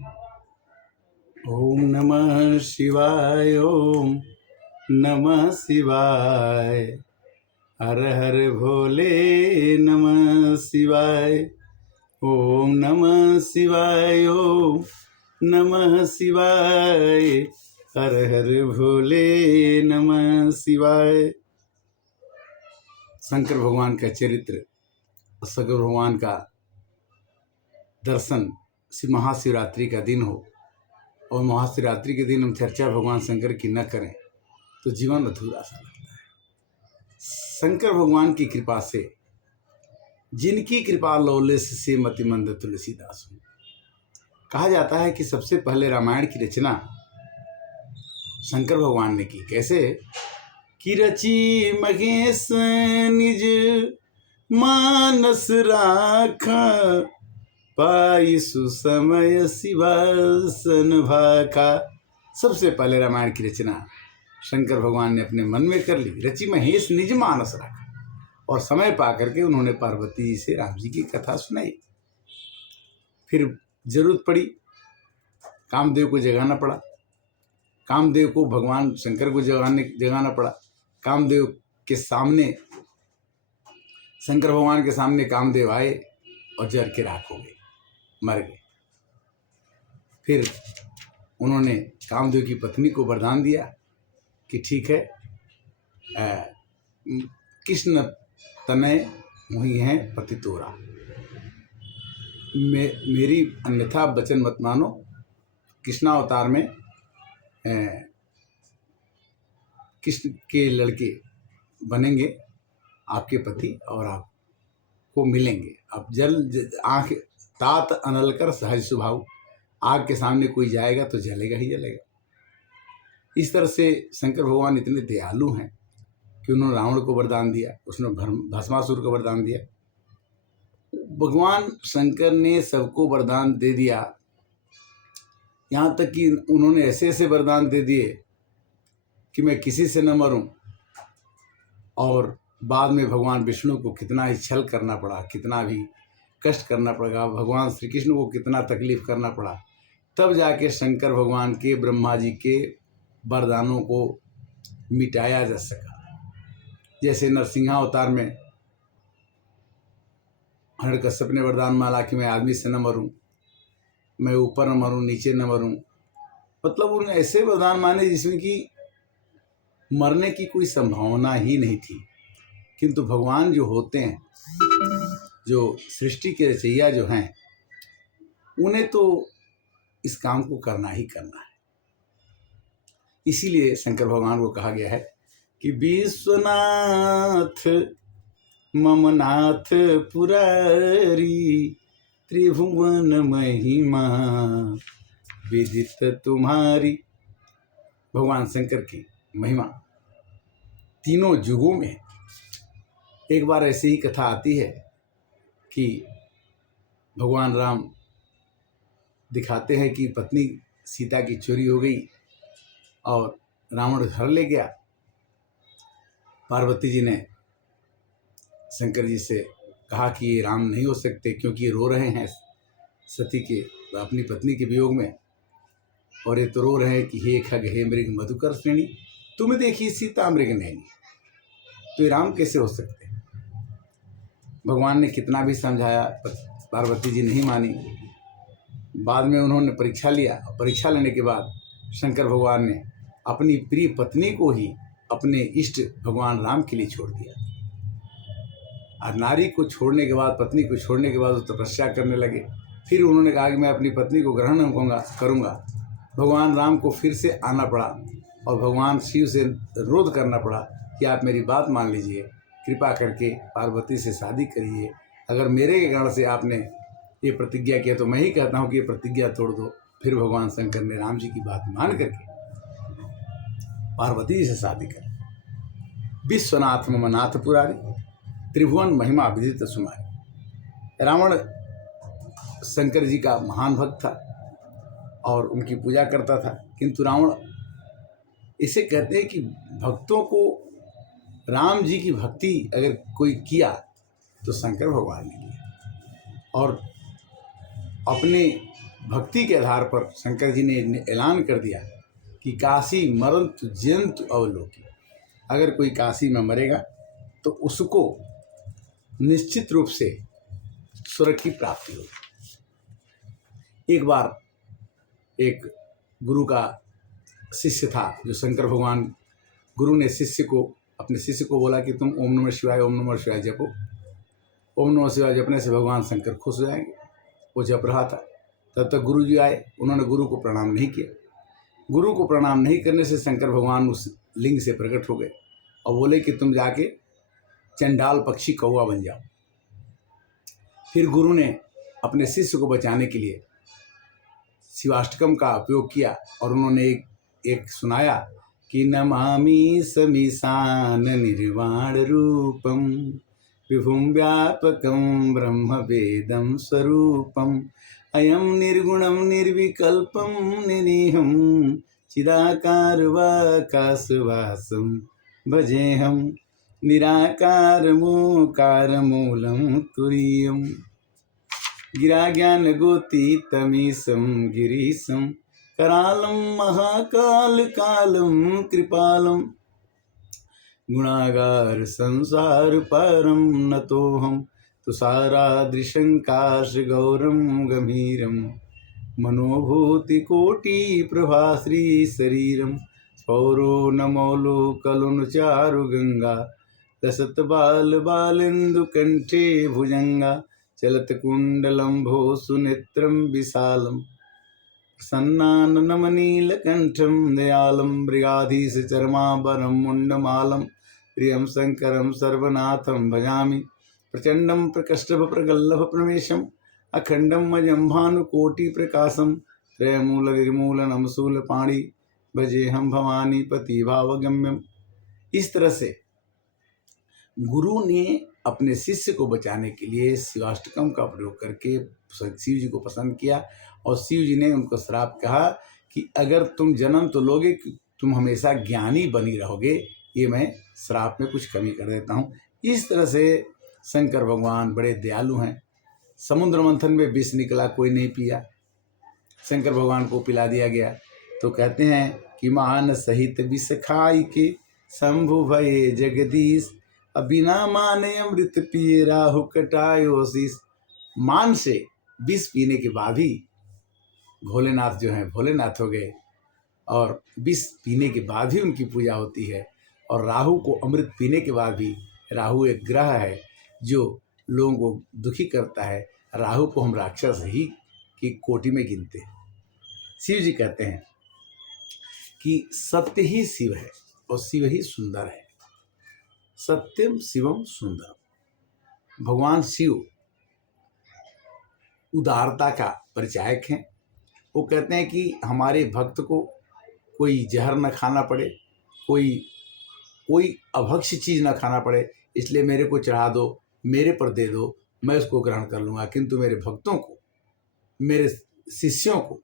ओम नमः शिवाय। ओम नमः शिवाय। हर हर भोले नमः शिवाय। ओम नमः शिवाय। ओम नमः शिवाय। हर हर भोले नमः शिवाय। शंकर भगवान का चरित्र, शंकर भगवान का दर्शन महाशिवरात्रि का दिन हो और महाशिवरात्रि के दिन हम चर्चा भगवान शंकर की न करें तो जीवन अधूरा सा लगता है। शंकर भगवान की कृपा से, जिनकी कृपा लौलेस से मतिमंद तुलसीदास हूँ। कहा जाता है कि सबसे पहले रामायण की रचना शंकर भगवान ने की। कैसे कि रची महेश निज मानस राखा, पाई सुसमय शिवासन भाखा। सबसे पहले रामायण की रचना शंकर भगवान ने अपने मन में कर ली। रची महेश निज मानस रखा, और समय पा करके उन्होंने पार्वती जी से राम जी की कथा सुनाई। फिर जरूरत पड़ी, कामदेव को जगाना पड़ा। कामदेव को भगवान शंकर को जगाना पड़ा। कामदेव के सामने, शंकर भगवान के सामने कामदेव आए और जर के राख हो गए, मर गए। फिर उन्होंने कामदेव की पत्नी को वरदान दिया कि ठीक है, कृष्ण तनय हुई हैं पति तोरा, मेरी अन्यथा वचन मत मानो। कृष्णावतार में कृष्ण के लड़के बनेंगे आपके पति और आपको मिलेंगे। अब जल आँख तात अनल कर सहज स्वभाव, आग के सामने कोई जाएगा तो जलेगा ही जलेगा। इस तरह से शंकर भगवान इतने दयालु हैं कि उन्होंने रावण को वरदान दिया, उसने भस्मासुर को वरदान दिया। भगवान शंकर ने सबको वरदान दे दिया, यहाँ तक कि उन्होंने ऐसे ऐसे वरदान दे दिए कि मैं किसी से न मरूं। और बाद में भगवान विष्णु को कितना ही छल करना पड़ा, कितना भी कष्ट करना पड़ेगा, भगवान श्री कृष्ण को कितना तकलीफ करना पड़ा, तब जाके शंकर भगवान के, ब्रह्मा जी के वरदानों को मिटाया जा सका। जैसे नरसिंहावतार में हिरण्यकश्यप ने वरदान मांगा कि मैं आदमी से न मरूं, मैं ऊपर न मरूं, नीचे न मरूं। मतलब उन्होंने ऐसे वरदान माने जिसमें कि मरने की कोई संभावना ही नहीं थी। किंतु भगवान जो होते हैं, जो सृष्टि के रचयिया जो हैं, उन्हें तो इस काम को करना ही करना है। इसीलिए शंकर भगवान को कहा गया है कि विश्वनाथ मम नाथ पुरारी, त्रिभुवन महिमा विदित तुम्हारी। भगवान शंकर की महिमा तीनों युगों में। एक बार ऐसी ही कथा आती है कि भगवान राम दिखाते हैं कि पत्नी सीता की चोरी हो गई और रावण घर ले गया। पार्वती जी ने शंकर जी से कहा कि ये राम नहीं हो सकते, क्योंकि ये रो रहे हैं सती के, अपनी पत्नी के वियोग में, और ये तो रो रहे हैं कि हे खग हे मृग मधुकर श्रेणी, तुम्हें देखी सीता मृग नैनी, तो ये राम कैसे हो सकते हैं। भगवान ने कितना भी समझाया, पार्वती जी नहीं मानी। बाद में उन्होंने परीक्षा लिया। परीक्षा लेने के बाद शंकर भगवान ने अपनी प्रिय पत्नी को ही अपने इष्ट भगवान राम के लिए छोड़ दिया। और नारी को छोड़ने के बाद, पत्नी को छोड़ने के बाद वो तपस्या करने लगे। फिर उन्होंने कहा कि मैं अपनी पत्नी को ग्रहण नहीं करूँगा। भगवान राम को फिर से आना पड़ा और भगवान शिव से रोध करना पड़ा कि आप मेरी बात मान लीजिए, कृपा करके पार्वती से शादी करिए। अगर मेरे कारण से आपने ये प्रतिज्ञा किया तो मैं ही कहता हूँ कि ये प्रतिज्ञा तोड़ दो। फिर भगवान शंकर ने राम जी की बात मान करके पार्वती जी से शादी कर। विश्वनाथ मम नाथ पुरारी, त्रिभुवन महिमा विदित सुमारी। रावण शंकर जी का महान भक्त था और उनकी पूजा करता था, किंतु रावण, इसे कहते हैं कि भक्तों को, राम जी की भक्ति अगर कोई किया तो शंकर भगवान ने किया। और अपने भक्ति के आधार पर शंकर जी ने ऐलान कर दिया कि काशी मरंतु जयंतु अवलोकी, अगर कोई काशी में मरेगा तो उसको निश्चित रूप से स्वर्ग की प्राप्ति होगी। एक बार एक गुरु का शिष्य था, जो शंकर भगवान, गुरु ने अपने शिष्य को बोला कि तुम ओम नमः शिवाय जपो। ओम नमः शिवाय जपने से भगवान शंकर खुश हो जाएंगे। वो जप रहा था, तब तक गुरु जी आए। उन्होंने गुरु को प्रणाम नहीं किया। गुरु को प्रणाम नहीं करने से शंकर भगवान उस लिंग से प्रकट हो गए और बोले कि तुम जाके चंडाल पक्षी कौवा बन जाओ। फिर गुरु ने अपने शिष्य को बचाने के लिए शिवाष्टकम का उपयोग किया और उन्होंने एक सुनाया कि नमामि समीशान निर्वाण रूपम विभुम व्यापकम ब्रह्म वेदम स्वरूपम अयम निर्गुणम निर्विकल्पम निरीहम चिदाकार वाकाशवासम भजेहम निराकारमोकार मूलम तुरीयम गिरा ज्ञान गोतीतमीशं गिरीशं करालं महाकाल कालं कृपालं गुणागार संसार परम नतोहम तुषारादृशंकाश गौरम गंभीरम मनोभूति कोटि प्रभा श्री शरीरम पौरो नमोलो कलुन चारु गंगा दशत बाल बालेन्दु कंठे भुजंगा चलत कुंडलंभो सुनेत्रम विशालम प्रसन्नाननम नीलकंठम दयालम मृगाधीश चरमाभरणं मुंडमालम प्रियं शंकरं सर्वनाथं भजामि प्रचंडं प्रकष्टभ प्रगल्लभ प्रमेशम अखंडम अजं भानुकोटि प्रकाशम त्रयमूल निर्मूलनम शूलपाणि भजे हम भवानी पति भावगम्यम। इस तरह से गुरु ने अपने शिष्य को बचाने के लिए शिवाष्टकम का प्रयोग करके शिव जी को प्रसन्न किया और शिव जी ने उनको श्राप कहा कि अगर तुम जन्म तो लोगे, तुम हमेशा ज्ञानी बनी रहोगे, ये मैं श्राप में कुछ कमी कर देता हूँ। इस तरह से शंकर भगवान बड़े दयालु हैं। समुद्र मंथन में विष निकला, कोई नहीं पिया, शंकर भगवान को पिला दिया गया। तो कहते हैं कि मान सहित विष खाई के शंभु भये जगदीश, बिना माने अमृत पिए राहु कटायो शीश। मान से विष पीने के बाद ही भोलेनाथ जो हैं भोलेनाथ हो गए और विष पीने के बाद ही उनकी पूजा होती है। और राहु को अमृत पीने के बाद भी, राहु एक ग्रह है जो लोगों को दुखी करता है, राहु को हम राक्षस ही की कोटि में गिनते हैं। शिव जी कहते हैं कि सत्य ही शिव है और शिव ही सुंदर है। सत्यम शिवम सुंदरम। भगवान शिव उदारता का परिचायक हैं। वो कहते हैं कि हमारे भक्त को कोई जहर न खाना पड़े, कोई अभक्ष्य चीज़ न खाना पड़े, इसलिए मेरे को चढ़ा दो, मेरे पर दे दो, मैं उसको ग्रहण कर लूँगा। किंतु मेरे भक्तों को, मेरे शिष्यों को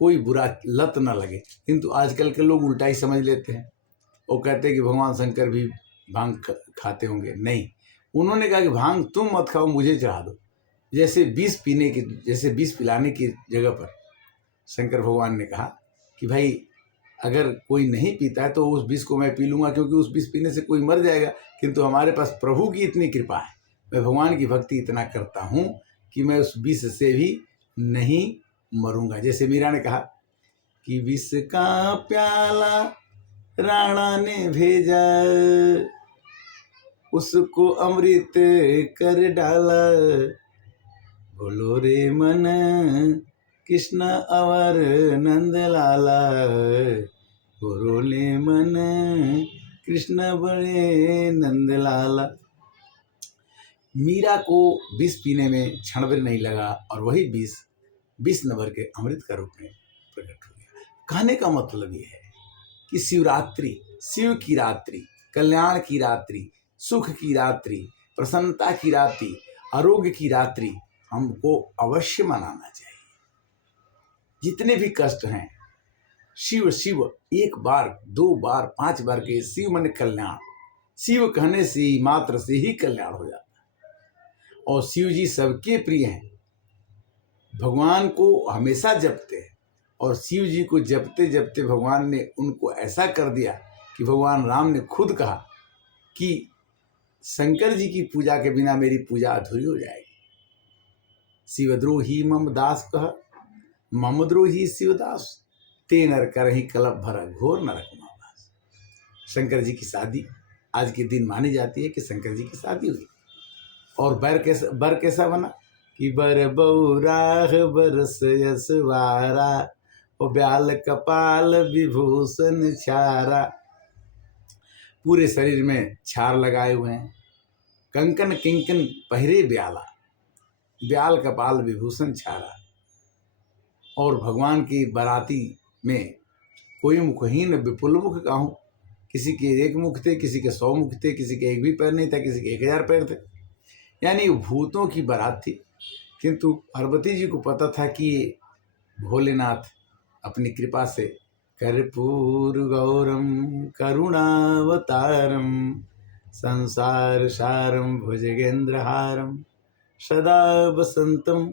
कोई बुरा लत न लगे। किंतु आजकल के लोग उल्टा ही समझ लेते हैं। वो कहते हैं कि भगवान शंकर भी भांग खाते होंगे। नहीं, उन्होंने कहा कि भांग तुम मत खाओ, मुझे चढ़ा दो। जैसे विष पिलाने की जगह पर शंकर भगवान ने कहा कि भाई अगर कोई नहीं पीता है तो उस विष को मैं पी लूँगा, क्योंकि उस विष पीने से कोई मर जाएगा। किंतु हमारे पास प्रभु की इतनी कृपा है, मैं भगवान की भक्ति इतना करता हूँ कि मैं उस विष से भी नहीं मरूंगा। जैसे मीरा ने कहा कि विष का प्याला राणा ने भेजा, उसको अमृत कर डाला, बोलो रे मन कृष्ण अवर नंद लाला, बोलो ले मन कृष्ण बड़े नंद लाला। मीरा को विष पीने में क्षण भर नहीं लगा और वही विष न भर के अमृत का रूप में प्रकट हो गया। कहने का मतलब ये है कि शिवरात्रि, शिव की रात्रि, कल्याण की रात्रि, सुख की रात्रि, प्रसन्नता की रात्रि, आरोग्य की रात्रि हमको अवश्य मनाना चाहिए। जितने भी कष्ट हैं, शिव शिव एक बार, दो बार, 5 बार के शिव मन कल्याण, शिव कहने से ही, मात्र से ही कल्याण हो जाता है। और शिव जी सबके प्रिय हैं। भगवान को हमेशा जपते हैं और शिव जी को जपते जपते भगवान ने उनको ऐसा कर दिया कि भगवान राम ने खुद कहा कि शंकर जी की पूजा के बिना मेरी पूजा अधूरी हो जाएगी। शिवद्रोही मम दास कह, मम द्रोही शिवदास, ते नर करहि कलप भर घोर नरक मावास। शंकर जी की शादी आज के दिन मानी जाती है कि शंकर जी की शादी हुई। और बर कैसा बना कि बर बौराह बरस यशवारा, ओ ब्याल कपाल विभूषण छारा। पूरे शरीर में छार लगाए हुए हैं, कंकन किंकन पहरे ब्याला, ब्याल कपाल विभूषण छारा। और भगवान की बाराती में कोई मुखहीन विपुल मुख कहूँ, किसी के एक मुख थे, किसी के 100 मुख थे, किसी के एक भी पैर नहीं था, किसी के 1000 पैर थे। यानी भूतों की बारात थी। किंतु पार्वती जी को पता था कि ये भोलेनाथ अपनी कृपा से कर्पूर गौरम करुणावतारम संसार सारम भुजगेंद्रहारम सदा वसंतम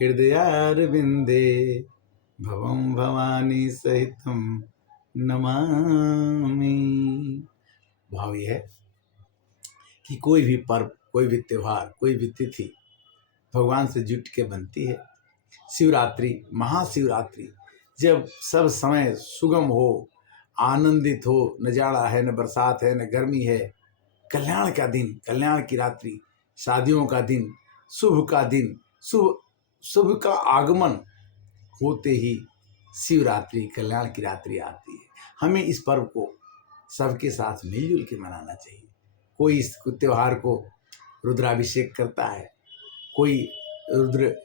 हृदयारविंदे भवम भवानी सहितम नमामि। भाव यह है कि कोई भी पर्व, कोई भी त्यौहार, कोई भी तिथि भगवान से जुट के बनती है। शिवरात्रि, महाशिवरात्रि, जब सब समय सुगम हो, आनंदित हो, न जाड़ा है, न बरसात है, न गर्मी है, कल्याण का दिन, कल्याण की रात्रि, शादियों का दिन, शुभ का दिन, शुभ का आगमन होते ही शिवरात्रि, कल्याण की रात्रि आती है। हमें इस पर्व को सबके साथ मिलजुल के मनाना चाहिए। कोई इस त्यौहार को रुद्राभिषेक करता है, कोई रुद्र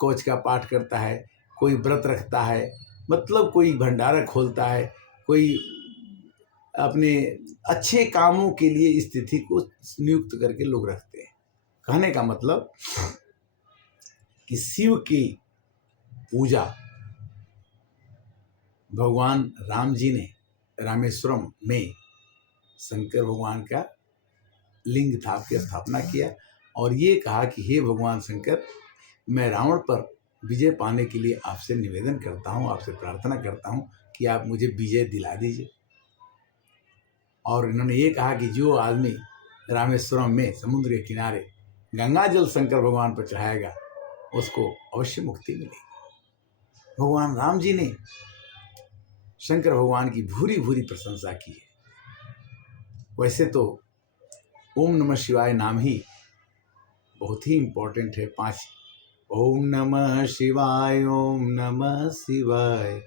कवच का पाठ करता है, कोई व्रत रखता है, मतलब कोई भंडारा खोलता है, कोई अपने अच्छे कामों के लिए इस तिथि को नियुक्त करके लोग रखते हैं। कहने का मतलब कि शिव की पूजा भगवान राम जी ने रामेश्वरम में शंकर भगवान का लिंग थाप की स्थापना किया और ये कहा कि हे भगवान शंकर, मैं रावण पर विजय पाने के लिए आपसे निवेदन करता हूँ, आपसे प्रार्थना करता हूँ कि आप मुझे विजय दिला दीजिए। और इन्होंने ये कहा कि जो आदमी रामेश्वरम में समुद्र के किनारे गंगा जल शंकर भगवान पर चढ़ाएगा उसको अवश्य मुक्ति मिलेगी। भगवान राम जी ने शंकर भगवान की भूरी भूरी प्रशंसा की है। वैसे तो ओम नमः शिवाय नाम ही बहुत ही इम्पोर्टेंट है। 5 ओम नमः शिवाय, ओम नमः शिवाय,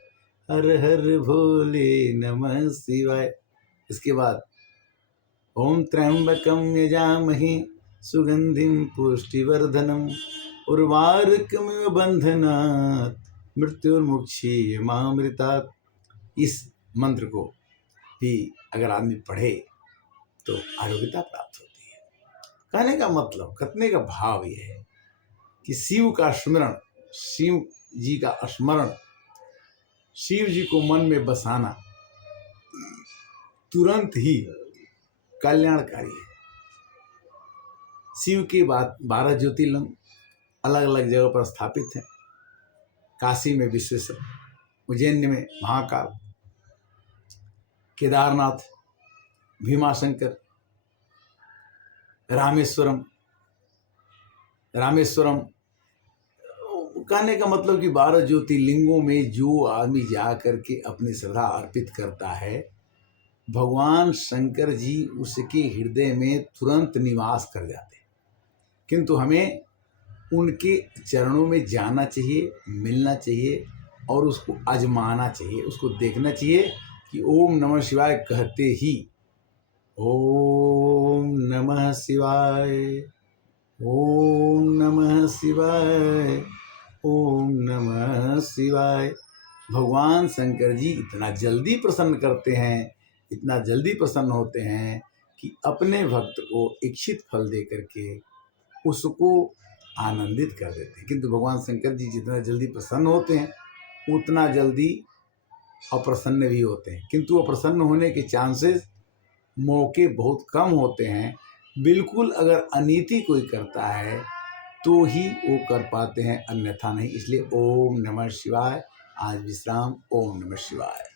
हर हर भोले नमः शिवाय। इसके बाद ओम त्र्यंबकम यजामहे सुगंधिम पुष्टिवर्धनम उर्वारुकमिव बंधनात् मृत्युर्मुक्षीयमामृतात्। इस मंत्र को भी अगर आदमी पढ़े तो आरोग्यता प्राप्त होती है। कहने का मतलब, कथने का भाव यह है कि शिव का स्मरण, शिव जी का स्मरण, शिव जी को मन में बसाना तुरंत ही कल्याणकारी है। शिव के 12 ज्योतिर्लिंग अलग अलग जगह पर स्थापित हैं। काशी में विश्वेश्वर, उज्जैन में महाकाल, केदारनाथ, भीमाशंकर, रामेश्वरम। कहने का मतलब कि 12 ज्योतिर्लिंगों में जो आदमी जा करके अपनी श्रद्धा अर्पित करता है, भगवान शंकर जी उसके हृदय में तुरंत निवास कर जाते हैं। किंतु हमें उनके चरणों में जाना चाहिए, मिलना चाहिए और उसको आजमाना चाहिए, उसको देखना चाहिए कि ओम नमः शिवाय कहते ही ओम नमः शिवाय, ओम नमः शिवाय, ओम नमः शिवाय। भगवान शंकर जी इतना जल्दी प्रसन्न करते हैं, इतना जल्दी प्रसन्न होते हैं कि अपने भक्त को इच्छित फल दे करके उसको आनंदित कर देते हैं। किंतु भगवान शंकर जी जितना जल्दी प्रसन्न होते हैं उतना जल्दी अप्रसन्न भी होते हैं। किंतु अप्रसन्न होने के चांसेस, मौके बहुत कम होते हैं। बिल्कुल अगर अनीति कोई करता है तो ही वो कर पाते हैं, अन्यथा नहीं। इसलिए ओम नमः शिवाय। आज विश्राम। ओम नमः शिवाय।